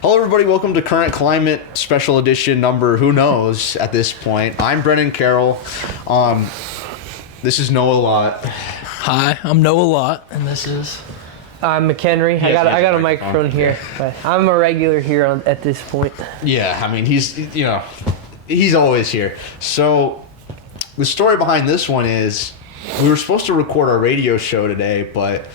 Hello everybody, welcome to Current Climate Special Edition number who knows at this point. I'm Brennan Carroll. This is Noah Lott. Hi, I'm Noah Lott, and this is... I'm McHenry. I got a microphone here, but I'm a regular here at this point. Yeah, I mean, he's always here. So, the story behind this one is, we were supposed to record our radio show today, but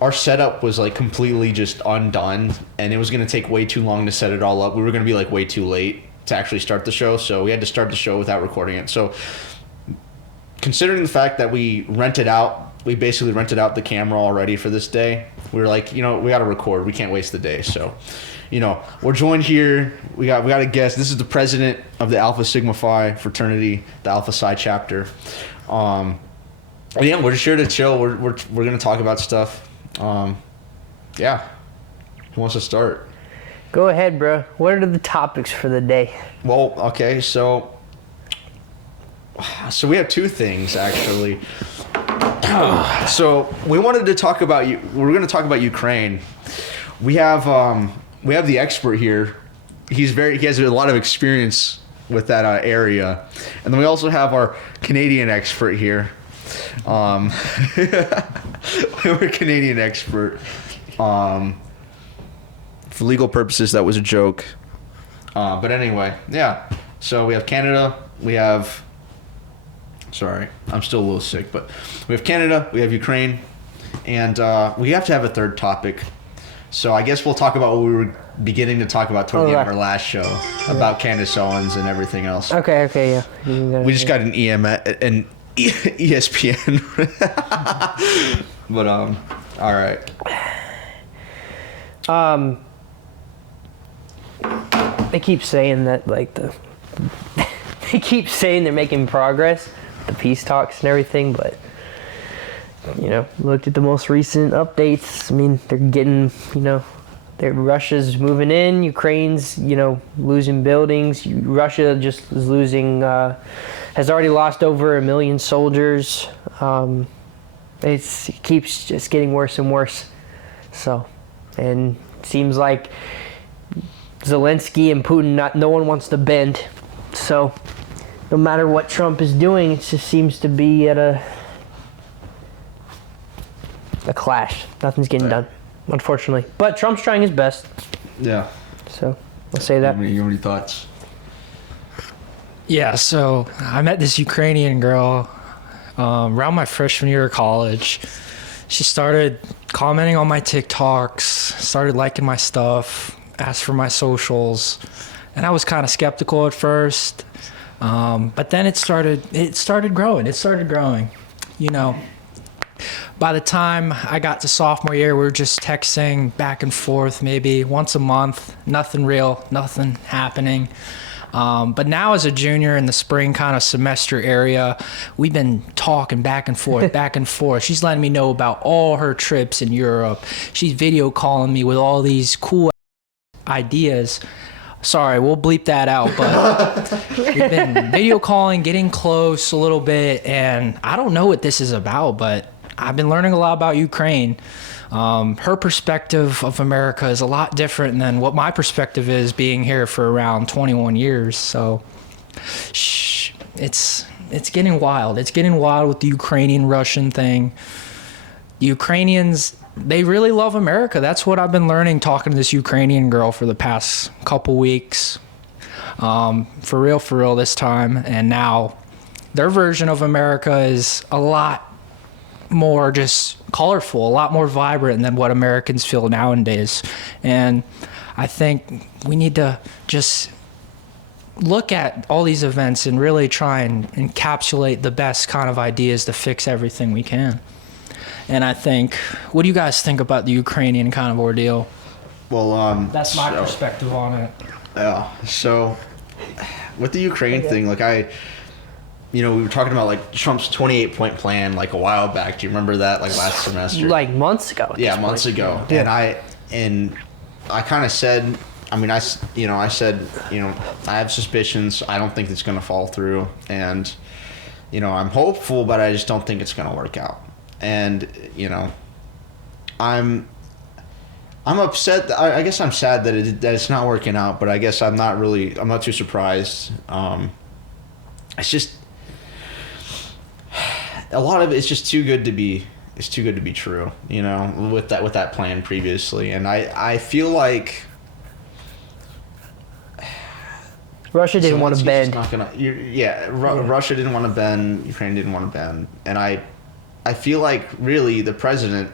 our setup was like completely just undone, and it was going to take way too long to set it all up. We were going to be like way too late to actually start the show, so we had to start the show without recording it. So, considering the fact that we basically rented out the camera already for this day, we were like, we got to record. We can't waste the day. So, we're joined here. We got a guest. This is the president of the Alpha Sigma Phi fraternity, the Alpha Psi chapter. We're just here to chill. We're going to talk about stuff. Who wants to start? Go ahead, bro. What are the topics for the day? Well, okay, so we have two things actually. So we wanted to talk about we're going to talk about Ukraine. We have the expert here. He has a lot of experience with that area, and then we also have our Canadian expert here. We're a Canadian expert. For legal purposes, that was a joke. But anyway, yeah. So we have Canada. Sorry, I'm still a little sick, but we have Canada. We have Ukraine, and we have to have a third topic. So I guess we'll talk about what we were beginning to talk about toward the end of our last show about Candace Owens and everything else. Okay, yeah. We just got an ESPN. But all right. They keep saying that they keep saying they're making progress, the peace talks and everything, but looked at the most recent updates. I mean, they're getting, Russia's moving in, Ukraine's, losing buildings. Russia just is losing, has already lost over 1 million soldiers. It keeps just getting worse and worse. So, and it seems like Zelensky and Putin, no one wants to bend. So, no matter what Trump is doing, it just seems to be at a clash. Nothing's getting done, unfortunately. But Trump's trying his best. Yeah. So, I'll say that. You have any thoughts? Yeah, so I met this Ukrainian girl around my freshman year of college. She started commenting on my TikToks, started liking my stuff, asked for my socials, and I was kind of skeptical at first. But then it started growing. By the time I got to sophomore year, we were just texting back and forth maybe once a month. Nothing real, nothing happening. But now as a junior in the spring kind of semester area, we've been talking back and forth. She's letting me know about all her trips in Europe. She's video calling me with all these cool ideas. Sorry, we'll bleep that out, but we've been video calling, getting close a little bit, and I don't know what this is about, but I've been learning a lot about Ukraine. Her perspective of America is a lot different than what my perspective is, being here for around 21 years. So it's getting wild. It's getting wild with the Ukrainian-Russian thing. The Ukrainians, they really love America. That's what I've been learning talking to this Ukrainian girl for the past couple weeks. For real this time. And now their version of America is a lot more just colorful, a lot more vibrant than what Americans feel nowadays. And I think we need to just look at all these events and really try and encapsulate the best kind of ideas to fix everything we can. And I think, what do you guys think about the Ukrainian kind of ordeal? Well, that's my perspective on it. Yeah. So with the Ukraine thing, we were talking about Trump's 28-point plan a while back. Do you remember that last semester? Months ago. Yeah, months ago. Yeah. And I kind of said, I said, I have suspicions. I don't think it's going to fall through, and I'm hopeful, but I just don't think it's going to work out. And I'm I'm upset. I guess I'm sad that it's not working out, but I guess I'm not too surprised. It's just a lot of it's just too good to be. It's too good to be true, you know, with that plan previously, and I feel like Russia didn't want to bend. Russia didn't want to bend. Ukraine didn't want to bend, and I feel like really the president,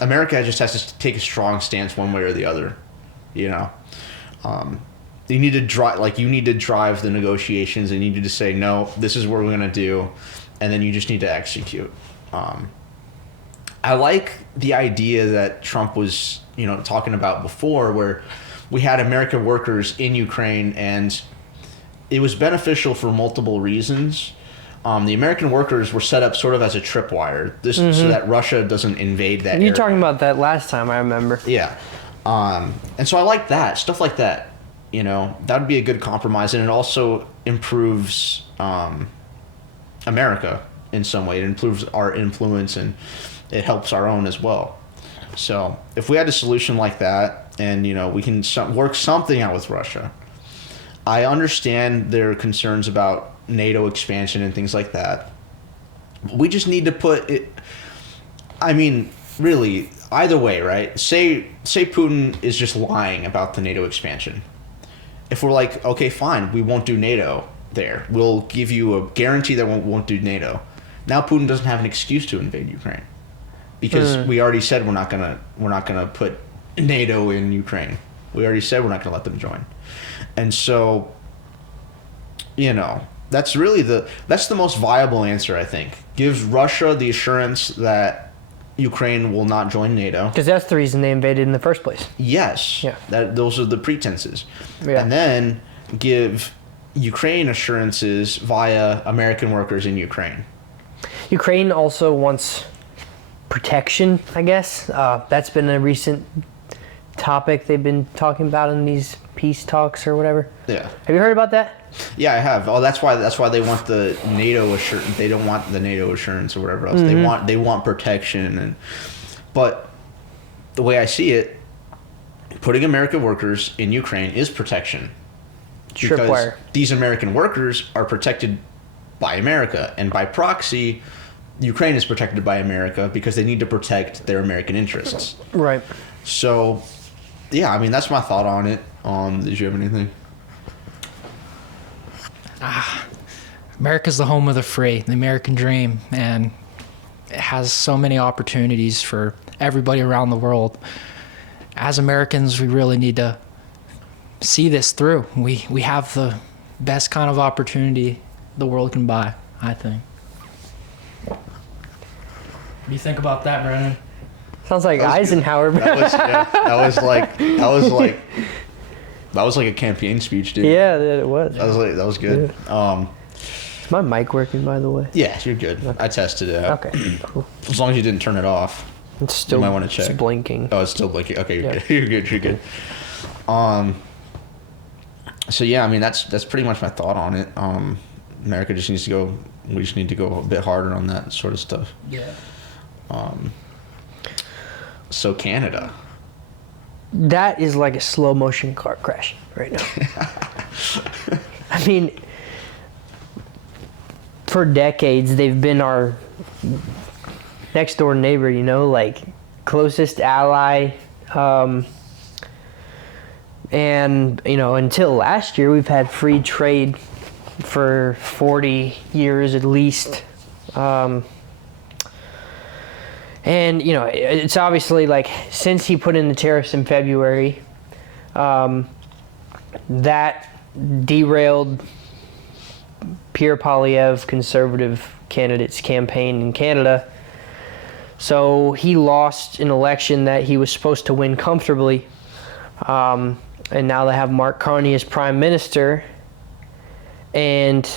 America just has to take a strong stance one way or the other, you know. You need to drive the negotiations, and you need to say no. This is what we're gonna do, and then you just need to execute. I like the idea that Trump was, you know, talking about before, where we had American workers in Ukraine, and it was beneficial for multiple reasons. The American workers were set up sort of as a tripwire, so that Russia doesn't invade that area. You were talking about that last time, I remember. Yeah. And so I like that. Stuff like that, you know, that would be a good compromise, and it also improves America in some way. It improves our influence, and it helps our own as well. So if we had a solution like that, and, you know, we can work something out with Russia. I understand their concerns about NATO expansion and things like that. We just need to put it. I mean, really, either way, right? Say Putin is just lying about the NATO expansion. If we're like, okay, fine, we won't do NATO there. We'll give you a guarantee that we won't do NATO. Now Putin doesn't have an excuse to invade Ukraine, because we already said we're not gonna put NATO in Ukraine. We already said we're not gonna let them join, and so, you know, that's the most viable answer, I think. Gives Russia the assurance that Ukraine will not join NATO. Because that's the reason they invaded in the first place. Yes. Yeah. Those are the pretenses. Yeah. And then give Ukraine assurances via American workers in Ukraine. Ukraine also wants protection, I guess. That's been a recent topic they've been talking about in these peace talks or whatever. Yeah. Have you heard about that? Yeah, I have. Oh, that's why they want the NATO assurance. They don't want the NATO assurance or whatever else. They want protection, but the way I see it, putting American workers in Ukraine is protection. Because Tripwire. These American workers are protected by America, and by proxy, Ukraine is protected by America because they need to protect their American interests. Right. So, yeah, I mean, that's my thought on it. Did you have anything? America's the home of the free, the American dream, and it has so many opportunities for everybody around the world. As Americans, we really need to see this through. We have the best kind of opportunity the world can buy, I think. What do you think about that, Brennan? Sounds like Eisenhower. That was like a campaign speech, dude. Yeah, it was. That was good. Yeah. Is my mic working, by the way? Yeah, you're good. Okay. I tested it out. Okay, cool. As long as you didn't turn it off. It's still, you might want to check. It's blinking. Oh, it's still blinking. Okay, Yeah. You're good. You're good. So yeah, I mean, that's pretty much my thought on it. America just needs to go. We just need to go a bit harder on that sort of stuff. Yeah. So Canada. That is like a slow motion car crash right now. I mean, for decades they've been our next door neighbor, you know, like closest ally. And, you know, until last year we've had free trade for 40 years at least. And, you know, it's obviously like since he put in the tariffs in February, that derailed Pierre Poilievre, conservative candidate's campaign in Canada. So he lost an election that he was supposed to win comfortably. And now they have Mark Carney as prime minister. And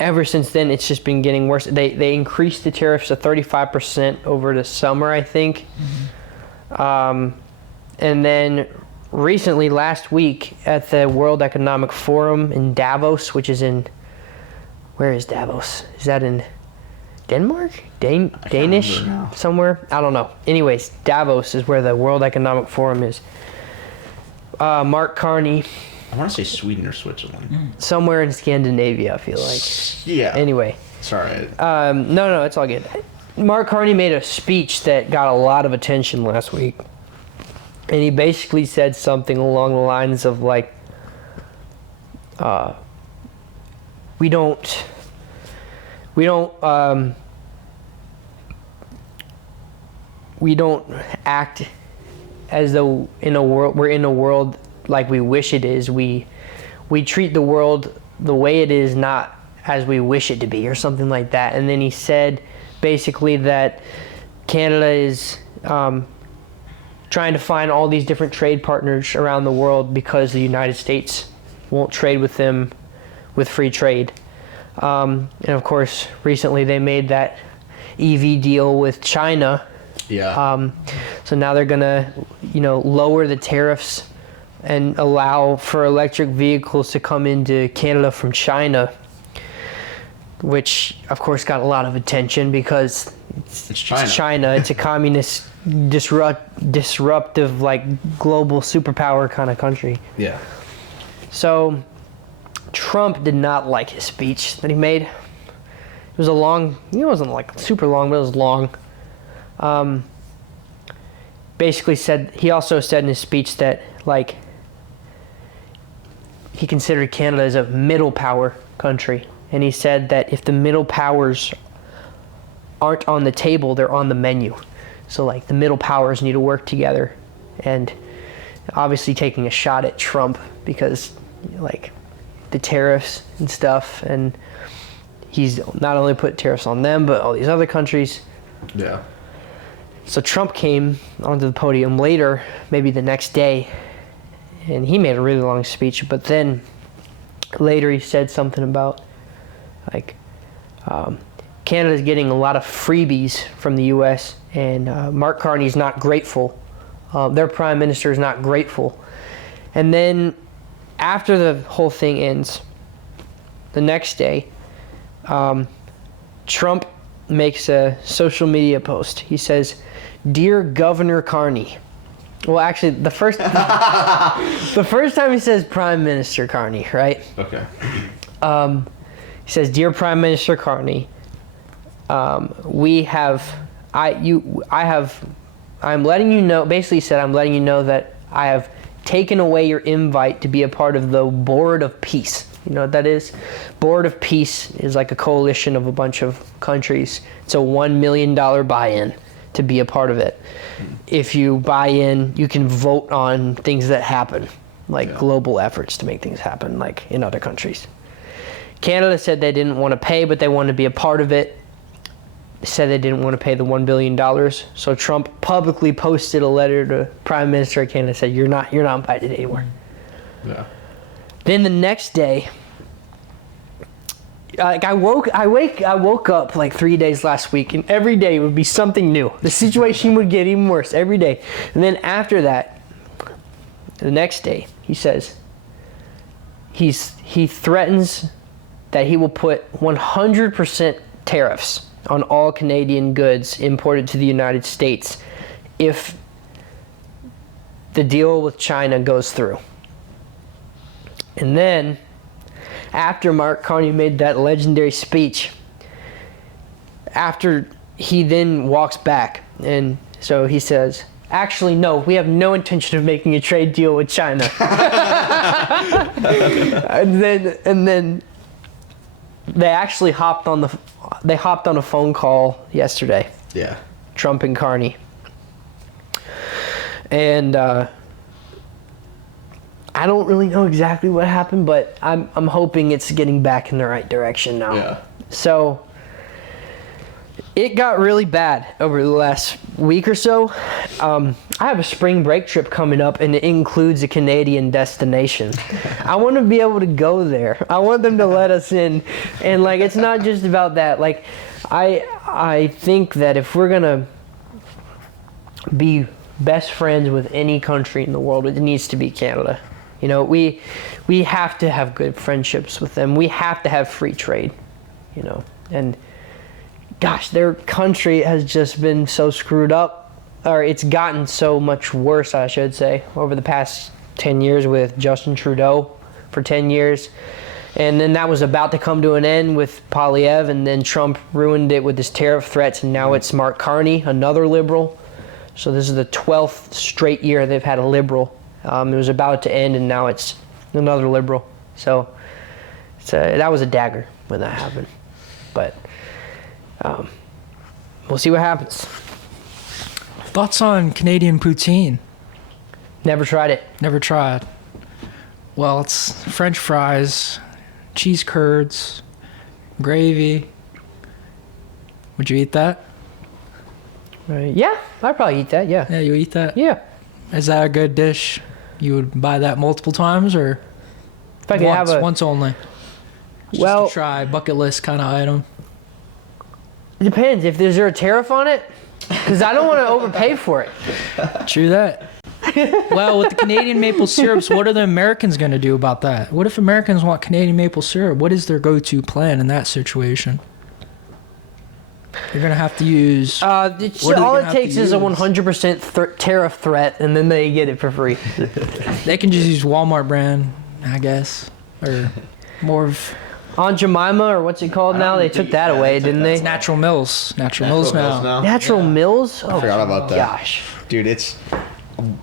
ever since then, it's just been getting worse. They increased the tariffs to 35% over the summer, I think. And then recently, last week, at the World Economic Forum in Davos, which is in... Where is Davos? Is that in Denmark? Danish? remember now. Somewhere? I don't know. Anyways, Davos is where the World Economic Forum is. Mark Carney, I want to say Sweden or Switzerland. somewhere in Scandinavia, I feel like. Yeah. Anyway. Sorry. No, it's all good. Mark Carney made a speech that got a lot of attention last week. And he basically said something along the lines of like, we don't act as though we're in a world like we wish it is. We treat the world the way it is, not as we wish it to be, or something like that. And then he said basically that Canada is trying to find all these different trade partners around the world because the United States won't trade with them with free trade. And of course, recently they made that EV deal with China. Yeah. So now they're gonna, lower the tariffs and allow for electric vehicles to come into Canada from China, which of course got a lot of attention because it's China. It's China. It's a communist, disruptive, like global superpower kind of country. Yeah. So Trump did not like his speech that he made. It was it wasn't like super long, but it was long. Basically he also said in his speech that like he considered Canada as a middle power country. And he said that if the middle powers aren't on the table, they're on the menu. So like the middle powers need to work together, and obviously taking a shot at Trump because like the tariffs and stuff, and he's not only put tariffs on them but all these other countries. Yeah. So Trump came onto the podium later, maybe the next day, and he made a really long speech, but then later he said something about like Canada's getting a lot of freebies from the U.S. and Mark Carney's not grateful. Their prime minister is not grateful. And then after the whole thing ends, the next day, Trump makes a social media post. He says, "Dear Governor Carney." Well, actually, the first time he says Prime Minister Carney, right? Okay. He says, "Dear Prime Minister Carney, I'm letting you know," basically said, "I'm letting you know that I have taken away your invite to be a part of the Board of Peace." You know what that is? Board of Peace is like a coalition of a bunch of countries. It's a $1 million buy-in to be a part of it. If you buy in, you can vote on things that happen, like global efforts to make things happen, like in other countries. Canada said they didn't want to pay, but they wanted to be a part of it. They said they didn't want to pay the $1 billion. So Trump publicly posted a letter to Prime Minister of Canada, said, you're not invited anymore. Yeah. Then the next day, like I woke up like 3 days last week, and every day would be something new. The situation would get even worse every day. And then after that, the next day, he says he threatens that he will put 100% tariffs on all Canadian goods imported to the United States if the deal with China goes through. And then, after Mark Carney made that legendary speech, after he then walks back, and so he says, actually, no, we have no intention of making a trade deal with China. and then they actually hopped on a phone call yesterday. Yeah. Trump and Carney. And I don't really know exactly what happened, but I'm hoping it's getting back in the right direction now. Yeah. So it got really bad over the last week or so. I have a spring break trip coming up, and it includes a Canadian destination. I want to be able to go there. I want them to let us in. And like, it's not just about that. Like, I think that if we're gonna be best friends with any country in the world, it needs to be Canada. You know, we have to have good friendships with them. We have to have free trade, you know. And gosh, their country has just been so screwed up, or it's gotten so much worse, I should say, over the past 10 years with Justin Trudeau for 10 years. And then that was about to come to an end with Polyev, and then Trump ruined it with his tariff threats, and now it's Mark Carney, another liberal. So this is the 12th straight year they've had a liberal. It was about to end, and now it's another liberal. So that was a dagger when that happened. But we'll see what happens. Thoughts on Canadian poutine? Never tried it. Never tried. Well, it's French fries, cheese curds, gravy. Would you eat that? Yeah, I'd probably eat that, yeah. Yeah, you eat that? Yeah. Is that a good dish? You would buy that multiple times, or If I could once, have once only? Just Well- to try, bucket list kind of item. It depends. If there's a tariff on it, because I don't want to overpay for it. True that. Well, with the Canadian maple syrups, what are the Americans going to do about that? What if Americans want Canadian maple syrup? What is their go-to plan in that situation? You're going to have to use... All What are they it gonna have takes to is a use? 100% tariff threat, and then they get it for free. They can just use Walmart brand, I guess. Or more of... Aunt Jemima, or what's it called now? They took that away, didn't they? It's Natural Mills. Natural Mills now. Natural Mills? Oh, Forgot about that. gosh. Dude, it's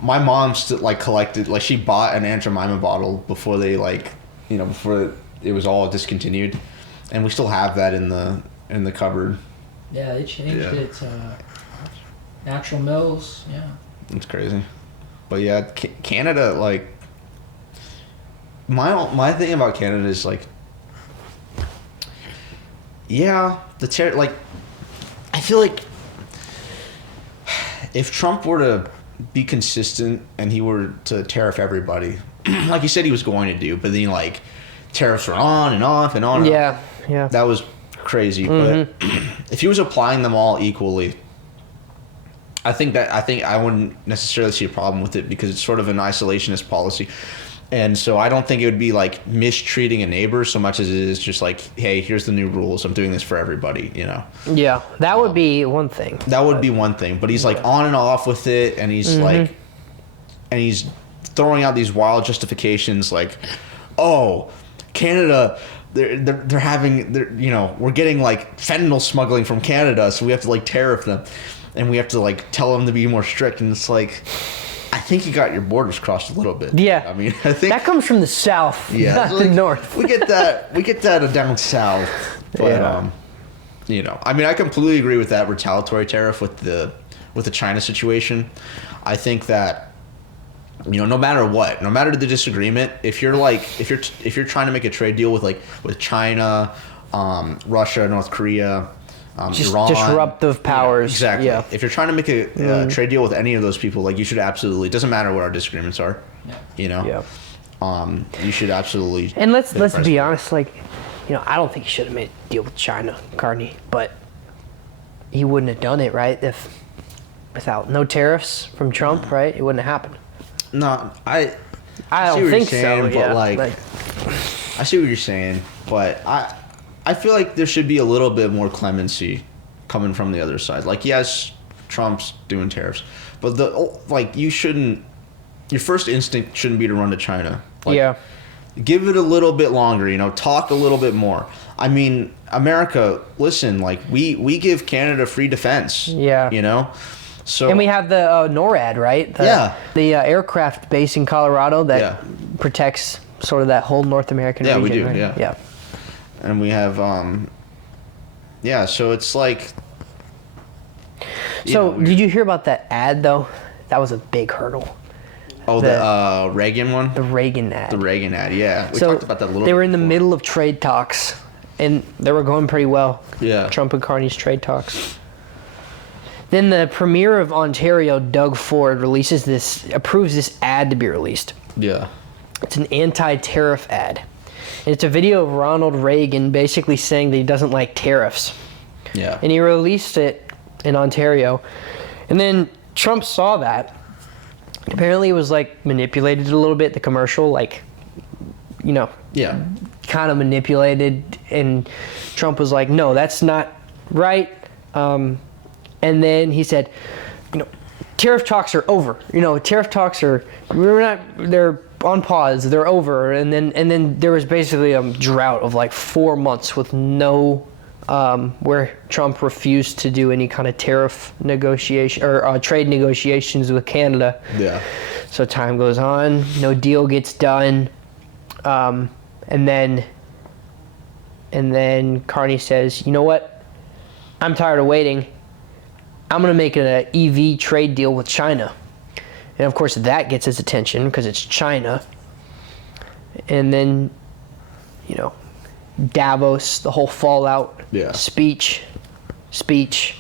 my mom collected, like, she bought an Aunt Jemima bottle before they, like, before it was all discontinued, and we still have that in the cupboard. Yeah, they changed Yeah. it to Natural Mills. Yeah. It's crazy. But yeah, Canada, like, my thing about Canada is, like, yeah, I feel like if Trump were to be consistent and he were to tariff everybody, like he said he was going to do, but then, like, tariffs were on and off and on and Yeah, yeah. that was crazy. But if he was applying them all equally, I think I wouldn't necessarily see a problem with it, because it's sort of an isolationist policy. And so I don't think it would be like mistreating a neighbor so much as it is just like, hey, here's the new rules. I'm doing this for everybody, Yeah, that would be one thing. That would be one thing. But he's like on and off with it, and he's like, and he's throwing out these wild justifications like, oh, Canada, they're having, we're getting like fentanyl smuggling from Canada, so we have to like tariff them, and we have to like tell them to be more strict. And it's like, I think you got your borders crossed a little bit. Yeah. I mean, I think That comes from the south, not like, the north. we get that down south. But Yeah. I mean, I completely agree with that retaliatory tariff with the China situation. I think that, no matter what, no matter the disagreement, if you're trying to make a trade deal with China, Russia, North Korea, Just Iran, disruptive powers. exactly. Yeah. If you're trying to make a trade deal with any of those people, like, you should absolutely. It doesn't matter what our disagreements are. Yeah. You should absolutely. And let's press be it. honest, like, I don't think he should have made a deal with China, Carney, but he wouldn't have done it, right? If without no tariffs from Trump, right? It wouldn't have happened. No, I see don't what think you're saying, so. but Yeah. like, I see what you're saying, but I feel like there should be a little bit more clemency coming from the other side. Like, yes, Trump's doing tariffs, but you shouldn't. Your first instinct shouldn't be to run to China. Like, yeah. Give it a little bit longer. Talk a little bit more. I mean, America, listen. Like, we give Canada free defense. Yeah. So, And we have the NORAD, right? The aircraft base in Colorado that protects sort of that whole North American region. we do. Right? Yeah. And we have so it's like. So did you hear about that ad though? That was a big hurdle. Oh, the Reagan one? The Reagan ad. The Reagan ad, yeah. We So talked about that a little bit. they were in the before. middle of trade talks, and they were going pretty well. Yeah. Trump and Carney's trade talks. Then the premier of Ontario, Doug Ford, approves this ad to be released. Yeah. It's an anti-tariff ad. And it's a video of Ronald Reagan basically saying that he doesn't like tariffs. Yeah. And he released it in Ontario. And then Trump saw that. Apparently it was like manipulated a little bit, the commercial, like, Yeah. kind of manipulated. And Trump was like, no, that's not right. And then he said, tariff talks are over. Tariff talks they're on pause. They're over. And then there was basically a drought of like 4 months with no, where Trump refused to do any kind of tariff negotiation or trade negotiations with Canada. Yeah. So time goes on, no deal gets done, and then Carney says, you know what? I'm tired of waiting. I'm gonna make an EV trade deal with China, and of course that gets his attention because it's China. And then, Davos, the whole fallout. Yeah. Speech. Take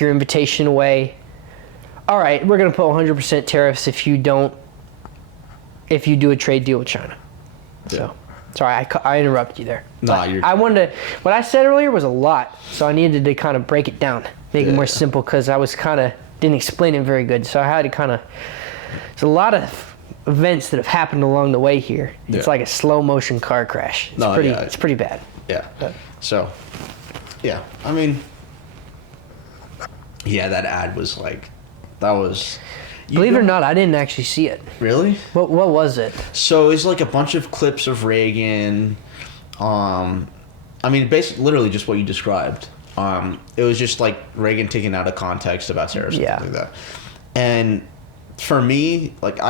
your invitation away. All right, we're going to put 100% tariffs if you do a trade deal with China. Yeah. So, sorry, I interrupted you there. Nah, you're... I wanted to, what I said earlier was a lot, so I needed to kind of break it down, make it more simple, because I was didn't explain it very good. So I had to there's a lot of events that have happened along the way here. It's like a slow motion car crash. It's pretty bad. Yeah. So, yeah, I mean, that ad was like, that was... Believe it or not, I didn't actually see it. Really? What was it? So it's like a bunch of clips of Reagan. I mean, basically, literally just what you described. It was just like Reagan taken out of context about tariffs and things like that. And for me, like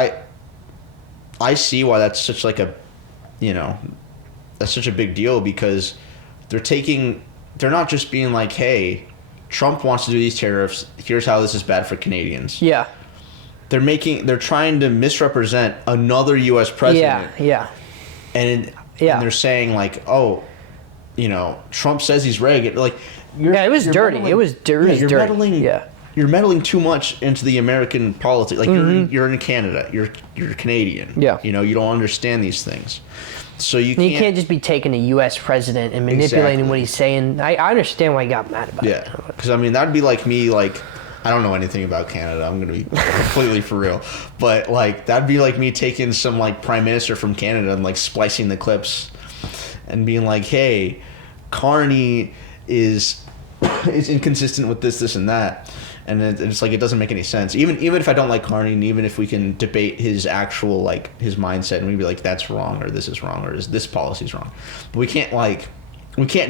I see why that's such like a, that's such a big deal, because they're not just being like, hey, Trump wants to do these tariffs. Here's how this is bad for Canadians. Yeah. They're trying to misrepresent another U.S. president. Yeah. And they're saying like, oh, Trump says he's Reagan. Like, it was dirty. It was dirty. You're meddling. Yeah. You're meddling too much into the American politics. Like you're in Canada. You're Canadian. Yeah. You don't understand these things. So you can't just be taking a U.S. president and manipulating what he's saying. I understand why he got mad about it. Yeah, because I mean that'd be like me. Like, I don't know anything about Canada. I'm gonna be completely for real. But like that'd be like me taking some like prime minister from Canada and like splicing the clips and being like, hey, Carney is inconsistent with this and that. And it's like, it doesn't make any sense. Even if I don't like Carney, and even if we can debate his actual, like, his mindset, and we'd be like, that's wrong, or this is wrong, or this policy's wrong. But we can't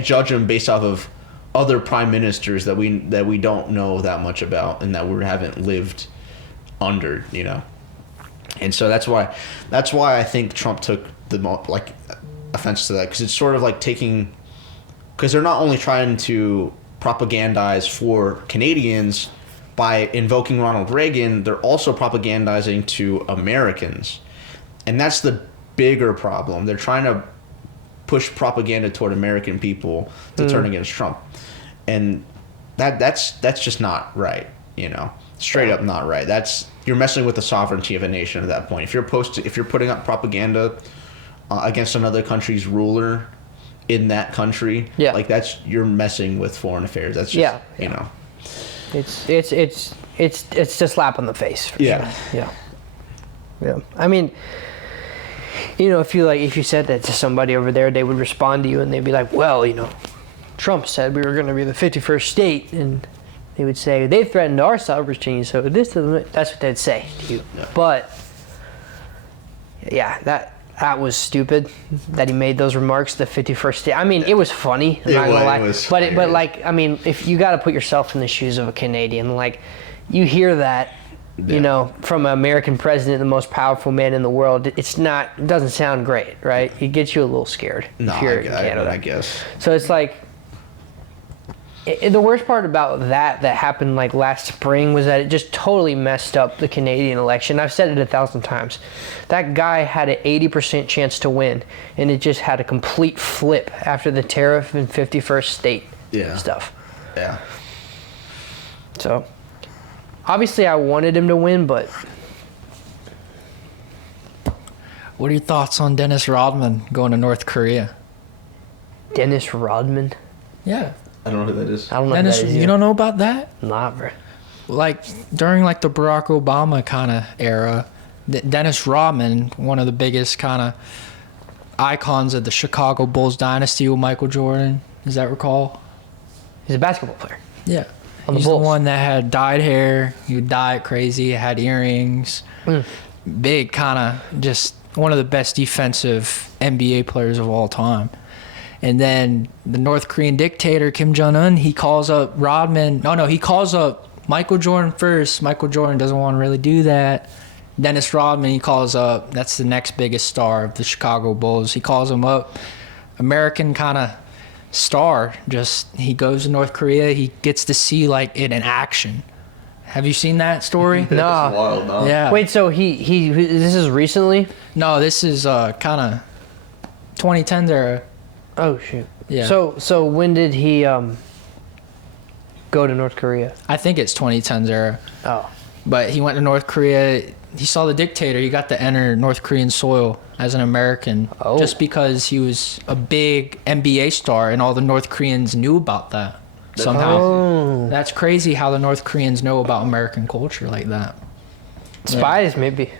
judge him based off of other prime ministers that we don't know that much about and that we haven't lived under, And so that's why I think Trump took offense to that, because it's sort of like because they're not only trying to propagandize for Canadians by invoking Ronald Reagan, they're also propagandizing to Americans. And that's the bigger problem. They're trying to push propaganda toward American people to turn against Trump. And that's just not right, Straight up not right. You're messing with the sovereignty of a nation at that point. If you're putting up propaganda against another country's ruler in that country, like you're messing with foreign affairs. That's just it's a slap on the face. For sure. Yeah. I mean, if you said that to somebody over there, they would respond to you and they'd be like, well, Trump said we were going to be the 51st state, and they would say they threatened our sovereignty, so that's what they'd say to you. Yeah. But that was stupid that he made those remarks. The 51st state. I mean, it was funny. I'm not gonna lie. But like, I mean, if you got to put yourself in the shoes of a Canadian, like, you hear that, from an American president, the most powerful man in the world. It doesn't sound great, right? It gets you a little scared. No, if you're in Canada. I guess. So it's like, the worst part about that happened like last spring was that it just totally messed up the Canadian election. I've said it 1,000 times. That guy had an 80% chance to win, and it just had a complete flip after the tariff and 51st state stuff. Yeah. So, obviously I wanted him to win, but... What are your thoughts on Dennis Rodman going to North Korea? Dennis Rodman? Yeah. I don't know who that is. I don't know Dennis, who that is. you don't know about that? Nah, bro. Like, during, like, the Barack Obama kind of era, Dennis Rodman, one of the biggest kind of icons of the Chicago Bulls dynasty with Michael Jordan. Does that recall? He's a basketball player. Yeah. On the He's the Bulls. one that had dyed hair. He would dye it crazy. Had earrings. Big, kind of just one of the best defensive NBA players of all time. And then the North Korean dictator, Kim Jong-un, he calls up Rodman. No, he calls up Michael Jordan first. Michael Jordan doesn't want to really do that. Dennis Rodman, he calls up. That's the next biggest star of the Chicago Bulls. He calls him up. American kind of star. Just, he goes to North Korea. He gets to see, like, it in action. Have you seen that story? No. That's wild, no? Yeah. Wait, so he this is recently? No, this is kind of 2010s era. Oh shoot. Yeah. So when did he go to North Korea? I think it's 2010s era. Oh. But he went to North Korea. He saw the dictator. He got to enter North Korean soil as an American. Oh. Just because he was a big NBA star and all the North Koreans knew about that somehow. Oh. That's crazy how the North Koreans know about American culture like that. Spies, maybe.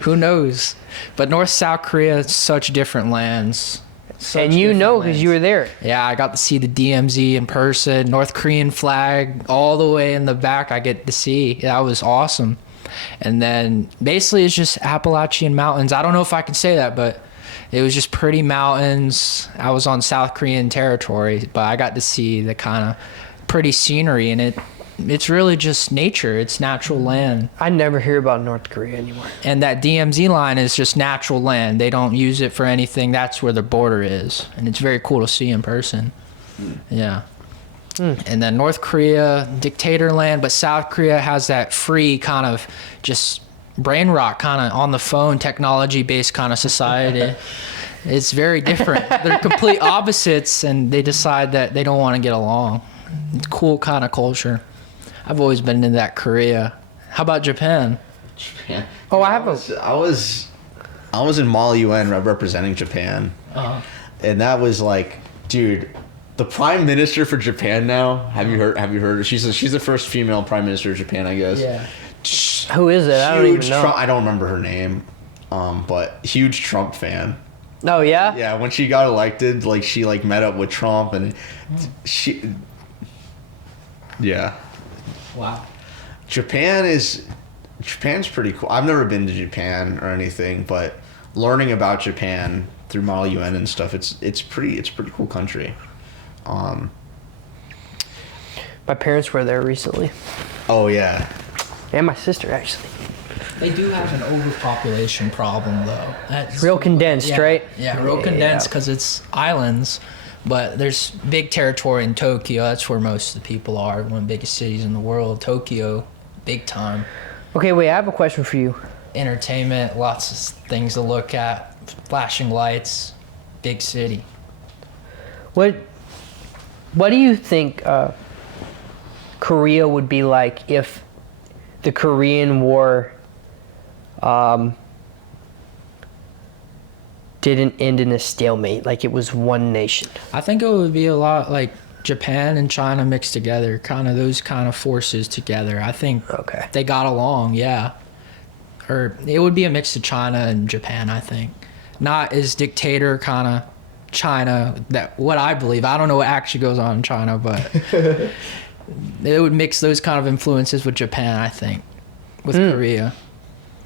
Who knows? But North South Korea, such different lands. Such And you different know because lands. you were there. Yeah, I got to see the DMZ in person, North Korean flag all the way in the back. I get to see. That was awesome. And then basically it's just Appalachian mountains. I don't know if I can say that, but it was just pretty mountains. I was on South Korean territory, but I got to see the kind of pretty scenery, and it's really just nature. It's natural land. I never hear about North Korea anymore. And that DMZ line is just natural land. They don't use it for anything. That's where the border is. And it's very cool to see in person. Yeah. And then North Korea, dictator land, but South Korea has that free kind of just brain rot kind of on the phone, technology-based kind of society. It's very different. They're complete opposites, and they decide that they don't want to get along. It's cool kind of culture. I've always been into that Korea. How about Japan? Japan. Oh, I have I was in Mall UN representing Japan, and that was like, dude, the prime minister for Japan now. Have you heard? She's the first female prime minister of Japan, I guess. Yeah. Who is it? I don't even Huge know. I don't remember her name, but huge Trump fan. Oh yeah. Yeah, when she got elected, like she like met up with Trump, and she. Yeah. Wow. Japan's pretty cool. I've never been to Japan or anything, but learning about Japan through Model UN and stuff, it's pretty cool country. My parents were there recently, Oh yeah. and my sister actually. They do have an overpopulation problem, though. That's Real condensed, yeah, right? Yeah, real condensed because it's islands, but there's big territory in Tokyo. That's where most of the people are. One of the biggest cities in the world, Tokyo, big time. Okay, wait. I have a question for you. Entertainment, lots of things to look at, flashing lights, big city. What do you think Korea would be like if the Korean War didn't end in a stalemate, like it was one nation? I think it would be a lot like Japan and China mixed together, kind of those kind of forces together. I think Okay. they got along, yeah. Or it would be a mix of China and Japan, I think. Not as dictator kind of China, that what I believe. I don't know what actually goes on in China, but it would mix those kind of influences with Japan, I think, with Korea,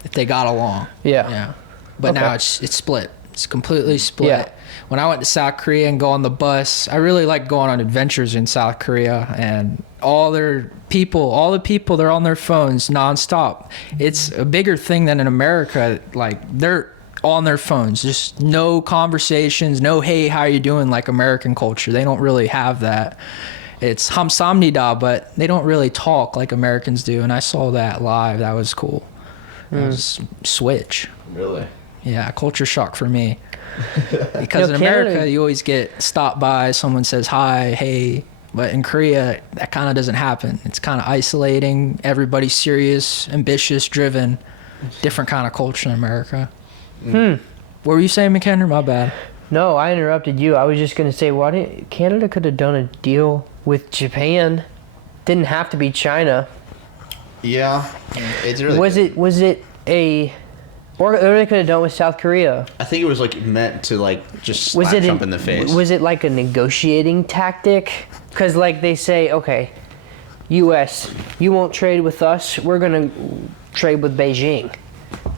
if they got along. Yeah. Yeah. But Okay. now it's split. It's completely split. Yeah. When I went to South Korea and go on the bus, I really like going on adventures in South Korea, and all the people, they're on their phones nonstop. It's a bigger thing than in America. Like, they're on their phones, just no conversations, no, hey, how you doing, like American culture. They don't really have that. It's hamsamnida, but they don't really talk like Americans do, and I saw that live. That was cool. It was switch. Really? Yeah, culture shock for me. Because You know, in America, Canada- you always get stopped by, someone says hi, hey. But in Korea, that kind of doesn't happen. It's kind of isolating. Everybody's serious, ambitious, driven. Different kind of culture in America. What were you saying, McHenry? My bad. No, I interrupted you. I was just gonna say, Canada could have done a deal with Japan. Didn't have to be China. Yeah. It's really Was it a Or they could have done with South Korea. I think it was like meant to like just slap Trump in the face. Was it like a negotiating tactic? Because like they say, okay, U.S., you won't trade with us. We're gonna trade with Beijing.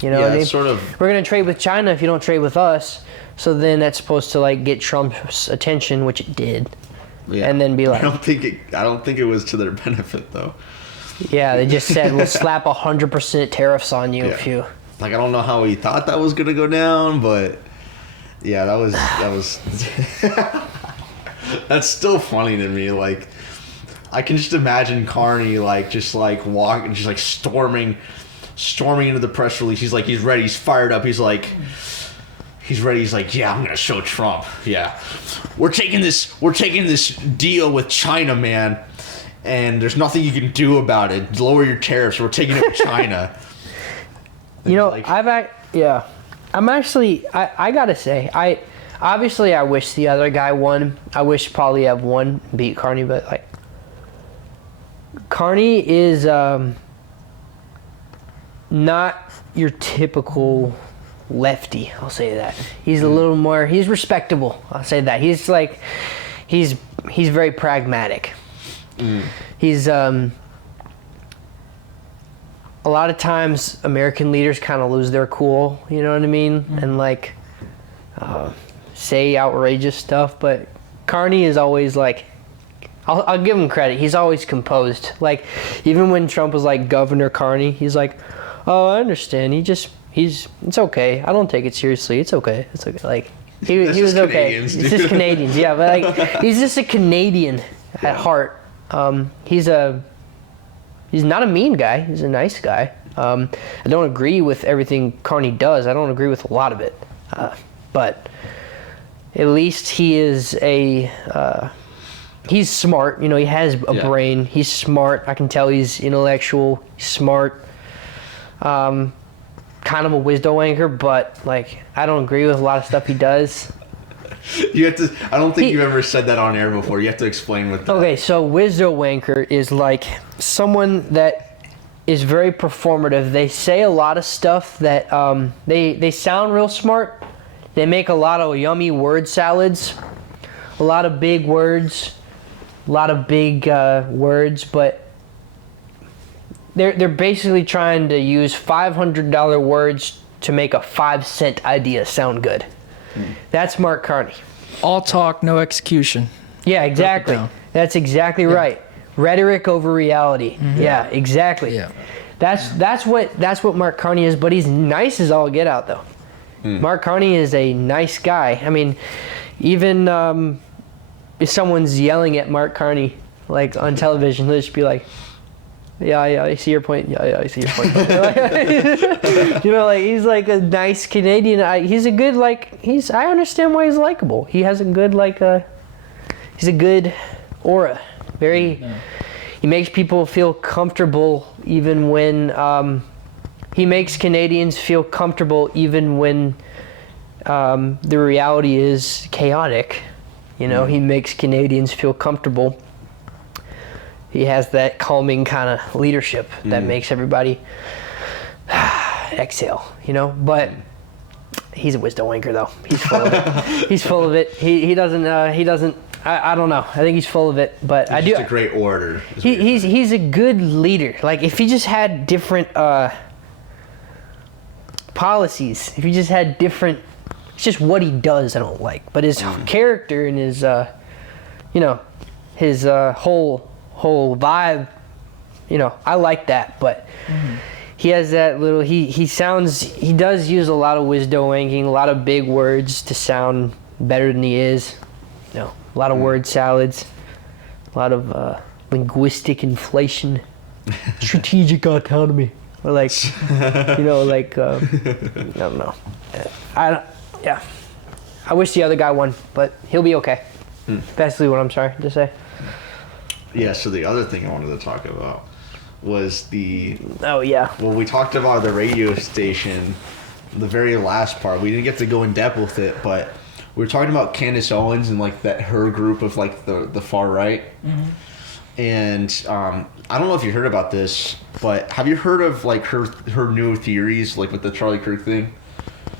You know what I mean? Sort of. We're gonna trade with China if you don't trade with us. So then that's supposed to like get Trump's attention, which it did. Yeah. And then be like, I don't think it was to their benefit though. Yeah, they just said we'll slap 100% tariffs on you if you. Like, I don't know how he thought that was gonna go down, but yeah, that was that's still funny to me. Like, I can just imagine Carney like just like walking, just like storming into the press release. He's like, he's ready, he's fired up. He's ready. He's like, yeah, I'm gonna show Trump. Yeah, we're taking this deal with China, man, and there's nothing you can do about it. Lower your tariffs. We're taking it with China. You know, like, I gotta say, I wish the other guy won. I wish Polyev won, beat Carney, but like, Carney is not your typical lefty. I'll say that. He's a little more. He's respectable. I'll say that. He's like, he's very pragmatic. He's a lot of times American leaders kind of lose their cool, you know what I mean? And like say outrageous stuff, but Carney is always like, I'll give him credit. He's always composed. Like, even when Trump was like Governor Carney, he's like, oh, I understand. It's okay. I don't take it seriously. It's okay. Like, he was okay. It's just Canadians, yeah. But like, he's just a Canadian at heart. He's not a mean guy. He's a nice guy. I don't agree with everything Carney does. I don't agree with a lot of it. But at least he is he's smart. You know, he has a brain. He's smart. I can tell he's intellectual. He's smart. Kind of a wisdom anchor, but like, I don't agree with a lot of stuff he does. You have to. I don't think you've ever said that on air before. You have to explain what that. Okay, so wisdom wanker is like someone that is very performative. They say a lot of stuff that they sound real smart. They make a lot of yummy word salads, a lot of big words, but they're basically trying to use $500 words to make a 5-cent idea sound good. That's Mark Carney. All talk, no execution. Yeah, exactly. That's exactly right. Rhetoric over reality. Mm-hmm. Yeah, exactly. Yeah. That's what Mark Carney is, but he's nice as all get out though. Mark Carney is a nice guy. I mean, even if someone's yelling at Mark Carney like on television, they'll just be like, yeah, I see your point. Yeah, I see your point. You know, like, he's like a nice Canadian. He's a good, like, I understand why he's likable. He has a good, like, he's a good aura. He makes people feel comfortable even when, he makes Canadians feel comfortable even when the reality is chaotic. You know, he makes Canadians feel comfortable. He has that calming kind of leadership that makes everybody exhale, you know. But he's a wisdom wanker, though. He's full of it. He's full of it. He doesn't. I don't know. I think he's full of it. But he's just a great orator. He's a good leader. Like, if he just had different policies, if he just had different, it's just what he does I don't like. But his character and his, his whole vibe, you know, I like that. But he has that little, he does use a lot of wisdom wanking, a lot of big words to sound better than he is. You know, a lot of word salads, a lot of linguistic inflation, strategic autonomy, or like, you know, like, I don't know. I wish the other guy won, but he'll be okay. Basically what I'm trying to say. Yeah, so the other thing I wanted to talk about was well, we talked about the radio station, the very last part. We didn't get to go in depth with it, but we were talking about Candace Owens and like her group of like the far right. And I don't know if you heard about this, but have you heard of like her new theories, like with the Charlie Kirk thing?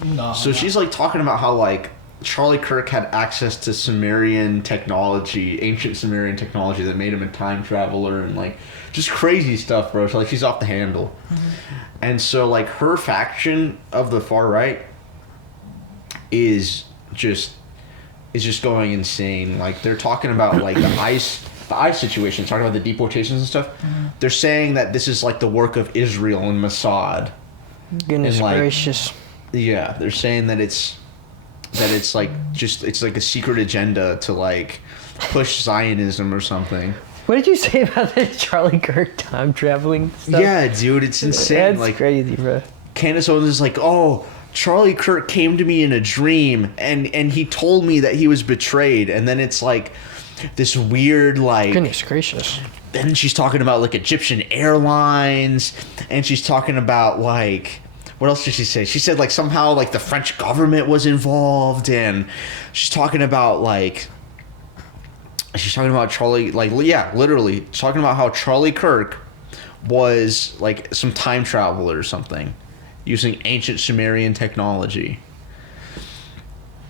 No. So she's like talking about how like Charlie Kirk had access to Sumerian technology, ancient Sumerian technology that made him a time traveler and like just crazy stuff, bro. So like she's off the handle. And so like her faction of the far right is just going insane. Like they're talking about like the ICE situation, talking about the deportations and stuff. They're saying that this is like the work of Israel and Mossad. Goodness And, like, gracious. Yeah, they're saying that it's like it's like a secret agenda to like push Zionism or something. What did you say about the Charlie Kirk time traveling stuff? Yeah, dude, it's insane. That's like crazy, bro. Candace Owens is like, oh, Charlie Kirk came to me in a dream and he told me that he was betrayed, and then it's like this weird like Goodness gracious. Then she's talking about like Egyptian Airlines, and she's talking about like, what else did she say? She said like somehow like the French government was involved, and she's talking about Charlie, like, yeah, literally talking about how Charlie Kirk was like some time traveler or something using ancient Sumerian technology.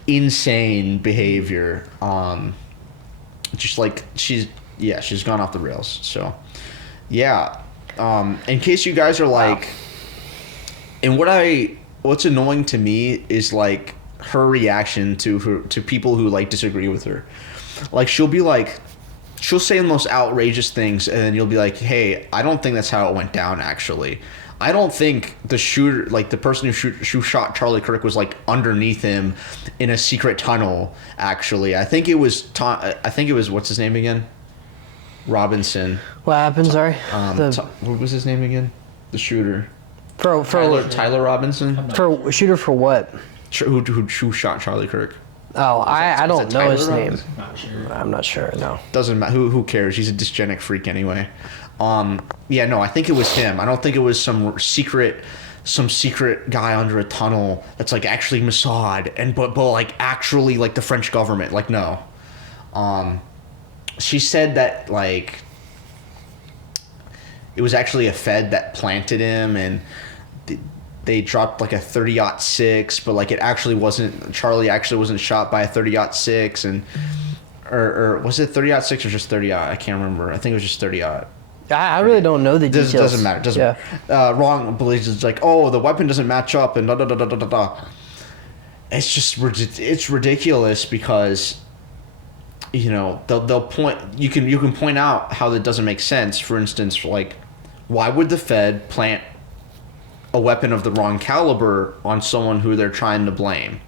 Insane behavior. Just like she's gone off the rails. So yeah, in case you guys are like, and what's annoying to me is like her reaction to people who like disagree with her. Like she'll say the most outrageous things, and then you'll be like, hey, I don't think that's how it went down actually. I don't think the shooter, like the person who shot Charlie Kirk, was like underneath him in a secret tunnel. Actually, I think it was what's his name again? Robinson. What happened? Sorry. What was his name again? The shooter. For Tyler Robinson. For shooter for what? Who shot Charlie Kirk? Oh, I don't know his name. Robinson? Not sure. I'm not sure. No. Doesn't matter. Who cares? He's a dysgenic freak anyway. Yeah, no, I think it was him. I don't think it was some secret guy under a tunnel that's like actually Mossad but like actually like the French government. Like no. She said that like it was actually a Fed that planted him, and they dropped like a 30-06, but like it actually wasn't. Charlie actually wasn't shot by a 30-06, and or was it 30-06 or just 30? I can't remember. I think it was just 30. I really don't know the details. Doesn't matter. Wrong believes it's like, oh, the weapon doesn't match up and da da da da da da. It's just it's ridiculous because, you know, they'll point. You can point out how that doesn't make sense. For instance, like, why would the Fed plant a weapon of the wrong caliber on someone who they're trying to blame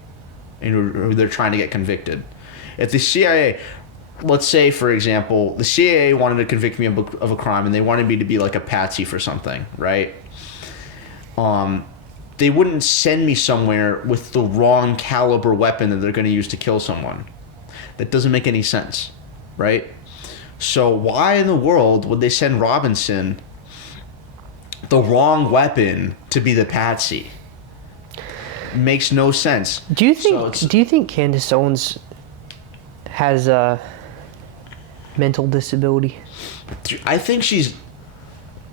and who they're trying to get convicted? If the CIA, let's say, for example, the CIA wanted to convict me of a crime and they wanted me to be like a patsy for something, right? They wouldn't send me somewhere with the wrong caliber weapon that they're going to use to kill someone. That doesn't make any sense, right? So why in the world would they send Robinson the wrong weapon to be the patsy? Makes no sense. Do you think Candace Owens has a mental disability? I think she's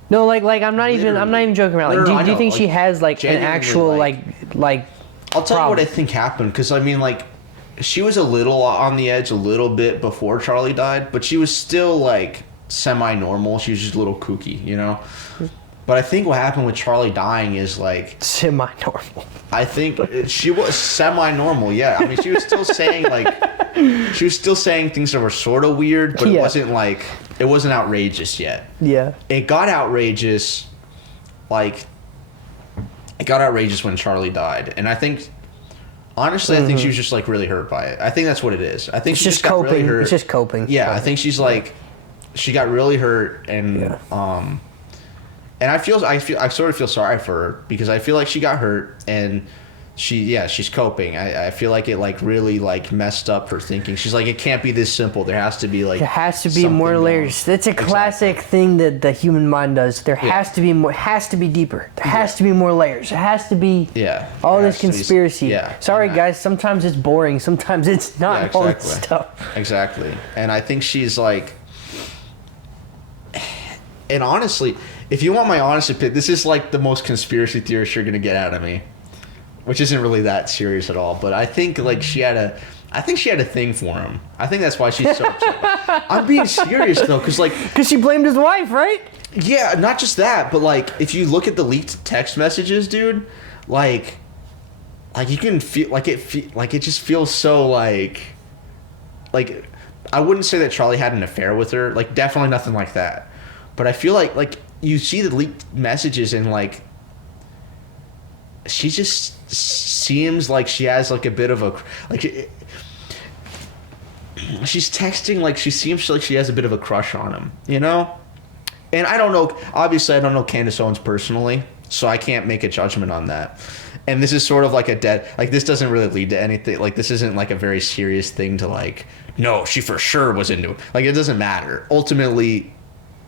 no, like I'm not even joking around. Like, do you think she has like an actual like I'll tell problem? you what I think happened, because I mean, like, she was a little on the edge a little bit before Charlie died, but she was still like semi-normal. She was just a little kooky, you know. But I think what happened with Charlie dying is like semi-normal. I think she was semi-normal. Yeah, I mean, she was still saying things that were sort of weird, but it wasn't outrageous yet. Yeah. It got outrageous, when Charlie died, and I think, honestly, I think she was just like really hurt by it. I think that's what it is. I think it's she just got coping. really hurt. It's just coping. Yeah, I think she's like, she got really hurt, and and I sort of feel sorry for her, because I feel like she got hurt and she's coping. I feel like it like really like messed up her thinking. She's like, it can't be this simple. There has to be like, there has to be more layers. That's a classic thing that the human mind does. There has to be more. Has to be deeper. There has to be more layers. There has to be all this conspiracy. Sorry guys, sometimes it's boring. Sometimes it's not all this stuff. Exactly. And I think she's like, and honestly, if you want my honest opinion, this is like the most conspiracy theorist you're gonna get out of me, which isn't really that serious at all. But I think like she had a thing for him. I think that's why she's so upset. I'm being serious though, because she blamed his wife, right? Yeah, not just that, but like if you look at the leaked text messages, dude, like you can feel like it just feels so like I wouldn't say that Charlie had an affair with her, like definitely nothing like that. But I feel like you see the leaked messages and like she just seems like she has like a bit of a she's texting like she seems like she has a bit of a crush on him, you know? And I don't know, obviously I don't know Candace Owens personally, so I can't make a judgment on that. And this is sort of like this doesn't really lead to anything. Like this isn't like a very serious thing to like, no, she for sure was into it. Like it doesn't matter. Ultimately,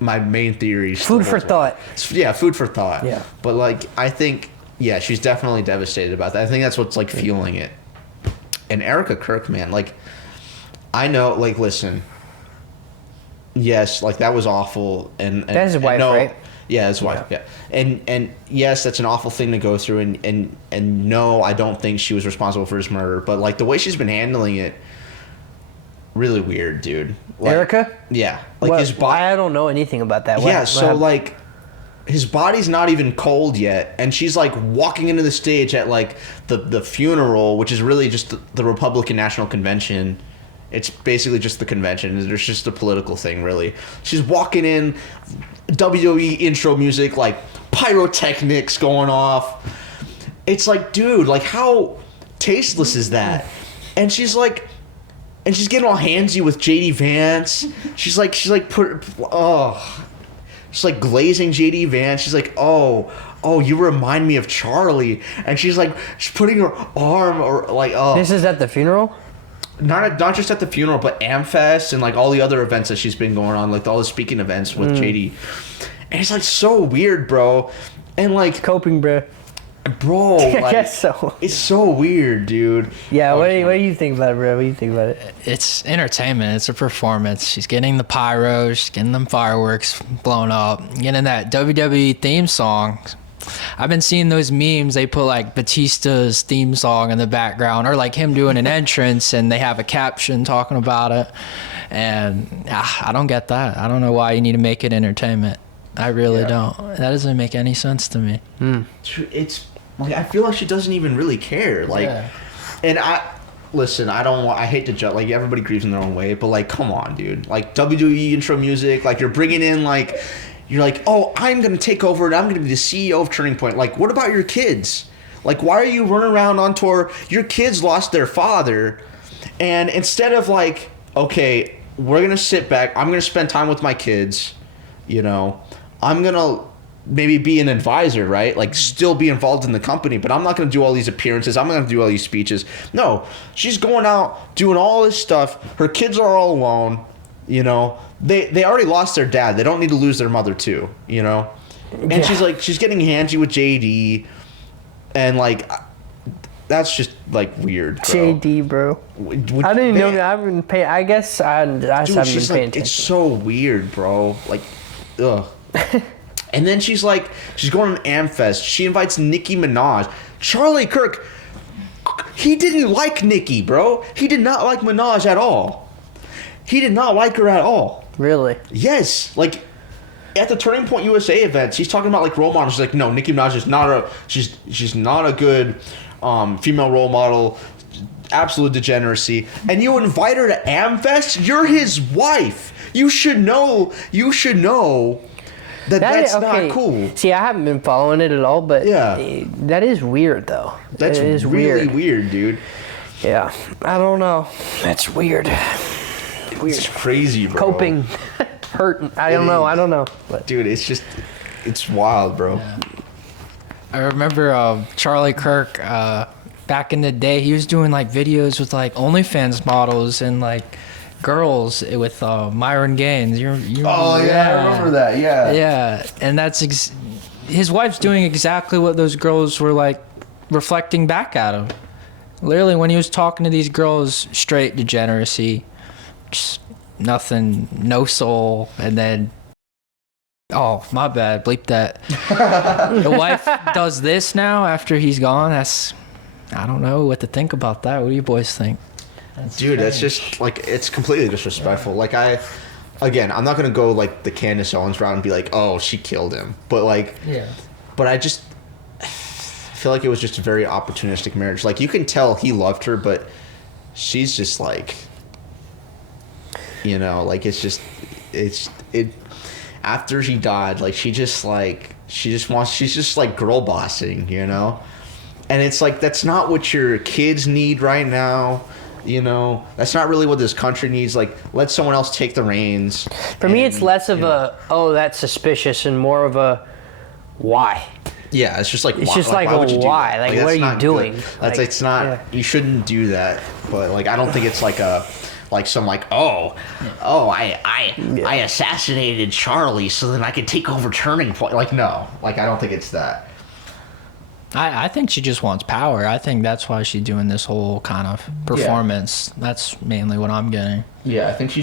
my main theory is food for thought. Yeah, food for thought. Yeah. But like I think, yeah, she's definitely devastated about that. I think that's what's like fueling it. And Erica Kirk, man, like I know, like listen, yes, like that was awful, and that's his wife, right? Yeah, his wife. Yeah. And yes, that's an awful thing to go through, and no, I don't think she was responsible for his murder, but like the way she's been handling it, really weird, dude. Like, Erica? Yeah. Like his body. I don't know anything about that. Yeah, so like his body's not even cold yet, and she's like walking into the stage at like the funeral, which is really just the Republican National Convention. It's basically just the convention. There's just a political thing, really. She's walking in, WWE intro music, like pyrotechnics going off. It's like, dude, like how tasteless is that? And she's getting all handsy with JD Vance. She's like glazing JD Vance. She's like, oh, you remind me of Charlie. And she's putting her arm or like, oh. This is at the funeral? Not just at the funeral, but AmFest and like all the other events that she's been going on, like all the speaking events with JD. And it's like so weird, bro. And like coping, bro. Bro, like, I guess so. It's so weird, dude. Yeah, what do you think about it, bro? What do you think about it? It's entertainment. It's a performance. She's getting the pyros, she's getting them fireworks blown up, getting that WWE theme song. I've been seeing those memes. They put like Batista's theme song in the background, or like him doing an entrance, and they have a caption talking about it. And I don't get that. I don't know why you need to make it entertainment. I really don't. That doesn't make any sense to me. It's like I feel like she doesn't even really care. Like, and listen, I hate to judge. Like everybody grieves in their own way, but like, come on, dude. Like WWE intro music. Like you're bringing in like. You're like, oh, I'm going to take over and I'm going to be the CEO of Turning Point. Like, what about your kids? Like, why are you running around on tour? Your kids lost their father. And instead of like, okay, we're going to sit back. I'm going to spend time with my kids. You know, I'm going to maybe be an advisor, right? Like, still be involved in the company. But I'm not going to do all these appearances. I'm not going to do all these speeches. No, she's going out doing all this stuff. Her kids are all alone. You know, they already lost their dad. They don't need to lose their mother too, you know? And she's getting handsy with JD. And like, that's just like weird, bro. JD, bro. I didn't know that. I haven't paid. I guess I haven't been paying attention. It's so weird, bro. Like, ugh. And then she's going on AmFest. She invites Nicki Minaj. Charlie Kirk, he didn't like Nicki, bro. He did not like Minaj at all. He did not like her at all. Really? Yes. Like, at the Turning Point USA events, he's talking about, like, role models. She's like, no, Nicki Minaj is not a... She's not a good female role model. Absolute degeneracy. And you invite her to AmFest? You're his wife. You should know that's not cool. See, I haven't been following it at all, but that is weird, though. That's really weird, dude. Yeah. I don't know. That's weird. It's crazy, bro. Coping, hurt. I don't know. But. Dude, it's wild, bro. Yeah. I remember Charlie Kirk back in the day. He was doing like videos with like OnlyFans models and like girls with Myron Gaines. I remember that. Yeah. Yeah, and that's his wife's doing exactly what those girls were like reflecting back at him. Literally, when he was talking to these girls, straight degeneracy. Just nothing, no soul, and then Oh, my bad. Bleep that. The wife does this now after he's gone. I don't know what to think about that. What do you boys think? Dude, that's just, like, it's completely disrespectful. Like, again, I'm not going to go, like, the Candace Owens route and be like, oh, she killed him. But, like, Yeah. but I feel like it was just a very opportunistic marriage. Like, you can tell he loved her, but she's just, like, you know, like, after he died, like, she's just, like, girl bossing, you know? And it's, like, that's not what your kids need right now. You know, that's not really what this country needs. Like, let someone else take the reins. For me, it's less of that's suspicious, and more of a, why? Yeah, it's just like, it's just like, why would you do that? Like, what are you doing? That's, it's not, yeah. You shouldn't do that. But, like, I don't think it's like some like, I assassinated Charlie so then I could take over Turning Point. Like, no. Like, I don't think it's that. I think she just wants power. I think that's why she's doing this whole kind of performance. Yeah. That's mainly what I'm getting. Yeah, I think she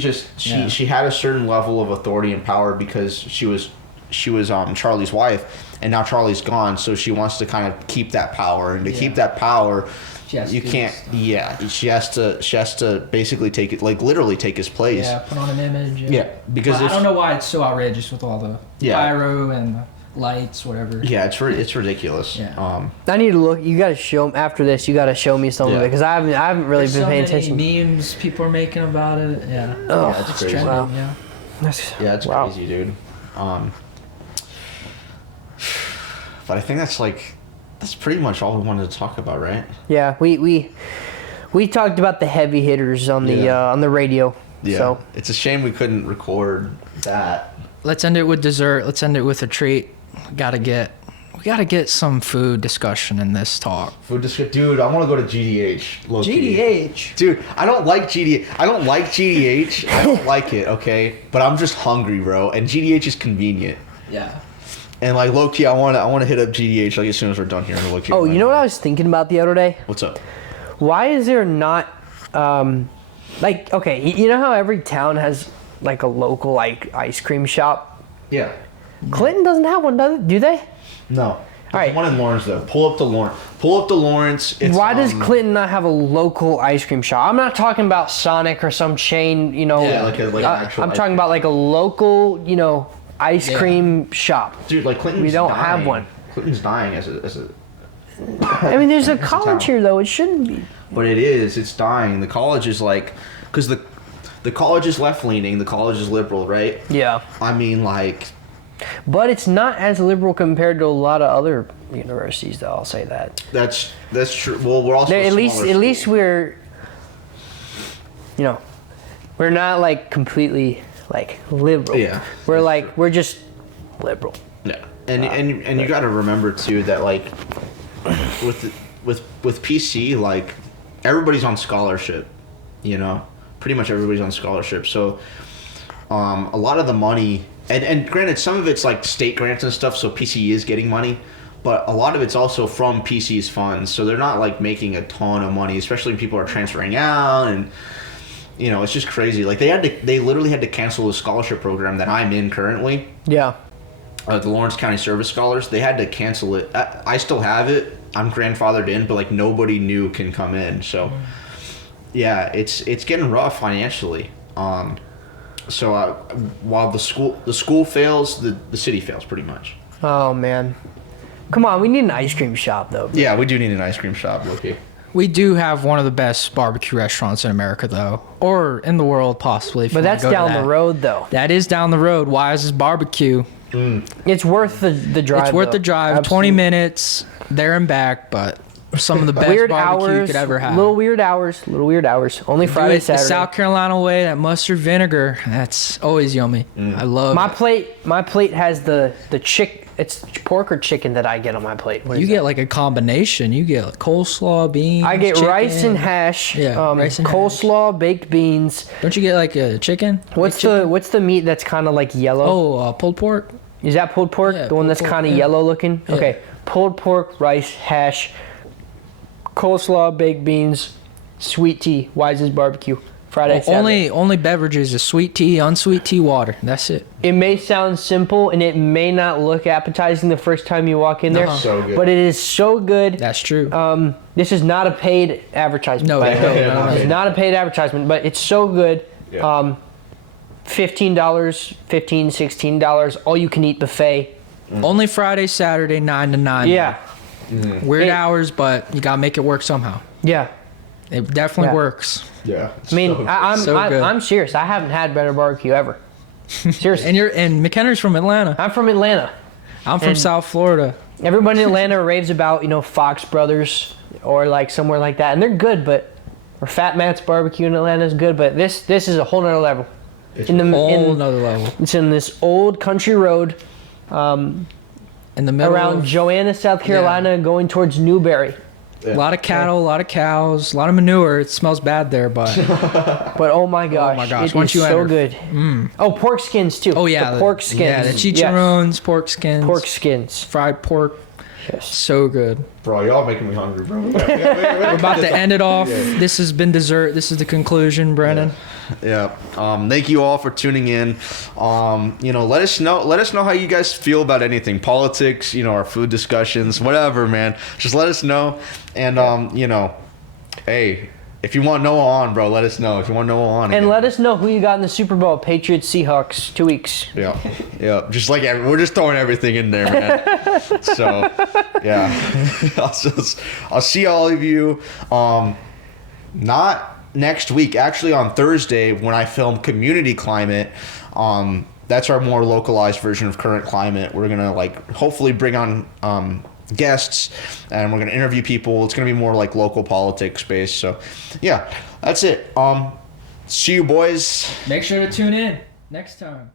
had a certain level of authority and power because she was Charlie's wife, and now Charlie's gone, so she wants to kind of keep that power, and to keep that power, you can't. Yeah, she has to basically take it, like, literally take his place. Yeah, put on an image. Yeah, because I don't know why it's so outrageous with all the pyro and the lights, whatever. Yeah, it's ridiculous. Yeah. I need to look. You got to show after this. You got to show me some of it because I haven't really been paying attention. Memes people are making about it. Yeah. Oh, yeah, it's crazy. Trending, wow. Yeah. It's crazy, dude. But I think that's pretty much all we wanted to talk about, right? Yeah, we talked about the heavy hitters on the radio. Yeah. So it's a shame we couldn't record that. Let's end it with dessert. Let's end it with a treat. We gotta get some food discussion in this talk. Dude, I want to go to GDH. GDH. Dude, I don't like GDH. I don't like GDH. I don't like it, okay? But I'm just hungry, bro. And GDH is convenient. Yeah. And, like, low key, I want to hit up GDH, like, as soon as we're done here. Oh, you know what I was thinking about the other day? What's up? Why is there not, like, okay, you know how every town has, like, a local, like, ice cream shop? Yeah. Clinton doesn't have one, do they? No. All right. One in Lawrence, though. Pull up to Lawrence. Why does Clinton not have a local ice cream shop? I'm not talking about Sonic or some chain, you know. Yeah, like an actual. I'm talking about, like, a local, you know, ice cream shop. Dude, like, Clinton's We don't dying. have one. Clinton's dying as a I mean, there's a college here, though. It shouldn't be. But it is. It's dying. The college is, like, because the college is left-leaning. The college is liberal, right? Yeah. I mean, like. But it's not as liberal compared to a lot of other universities, though. I'll say that. That's true. Well, we're also At least we're, you know, we're not, like, completely, like, liberal. Yeah. We're just liberal. Yeah. And you got to remember too that, like, with PC, like, everybody's on scholarship, you know, pretty much everybody's on scholarship. So a lot of the money, and granted, some of it's like state grants and stuff, so PC is getting money, but a lot of it's also from PC's funds. So they're not, like, making a ton of money, especially when people are transferring out, and, you know, it's just crazy. Like, they literally had to cancel the scholarship program that I'm in currently. Yeah. The Lawrence County Service Scholars, they had to cancel it. I still have it. I'm grandfathered in, but, like, nobody new can come in. So, yeah, it's getting rough financially. So while the school fails, the city fails pretty much. Oh, man. Come on, we need an ice cream shop, though. Yeah, we do need an ice cream shop, Loki. We do have one of the best barbecue restaurants in America, though, or in the world, possibly. But that's down the road, though. That is down the road. Wise's Barbecue. It's worth the drive. It's worth the drive. Absolutely. 20 minutes there and back, but some of the best weird barbecue hours, you could ever have. Little weird hours. Only Friday, Saturday. The South Carolina way, that mustard vinegar, that's always yummy. I love it. My plate has the chick. It's pork or chicken that I get on my plate. You get like a combination. You get like coleslaw, beans. I get chicken. rice and hash. Yeah, rice and coleslaw, baked beans. Don't you get like a chicken? What's the meat that's kind of like yellow? Oh, pulled pork. Is that pulled pork? Yeah, the one that's kind of yellow looking? Yeah. Okay. Pulled pork, rice, hash, coleslaw, baked beans, sweet tea, Wise's Barbecue. Friday, Saturday. Only beverages is sweet tea, unsweet tea, water. That's it. It may sound simple and it may not look appetizing the first time you walk in there, So good. but it is so good. That's true. This is not a paid advertisement. No, by the way. no. It's not a paid advertisement, but it's so good. Yeah. $15, $15, $16, all you can eat buffet. Only Friday, Saturday, 9 to 9. Yeah. Weird hours, but you gotta make it work somehow. Yeah. It definitely Yeah. works. Yeah. I mean, So good. I'm serious. I haven't had better barbecue ever. Seriously. And McHenry's from Atlanta. I'm from Atlanta. I'm from South Florida. Everybody in Atlanta raves about, Fox Brothers or like somewhere like that, and they're good, or Fat Matt's barbecue in Atlanta is good, but this is a whole nother level. Whole nother level. It's in this old country road In the middle around of Joanna, South Carolina, going towards Newberry. a lot of cattle, a lot of cows, a lot of manure. It smells bad there, but But oh my gosh, it once is you so enter. good. Oh, pork skins too. oh yeah, the pork skins. Yeah, the Yes. chicharrones, pork skins, Pork skins. fried pork. Yes. So good. Bro, y'all making me hungry, bro. We're about to end it off. This has been dessert. This is the conclusion, Brennan. Yeah. Thank you all for tuning in. Let us know how you guys feel about anything, politics, our food discussions, whatever, man. Just let us know. And hey, if you want Noah on, bro, let us know. If you want Noah on, And again. let us know who you got in the Super Bowl. Patriots, Seahawks, 2 weeks. Yeah. Just like we're just throwing everything in there, man. So, yeah. I'll see all of you. Not next week, actually on Thursday when I film Community Climate. That's our more localized version of Current Climate. We're gonna hopefully bring on guests and we're gonna interview people. It's gonna be more like local politics based. So, yeah, that's it. See you, boys. Make sure to tune in next time.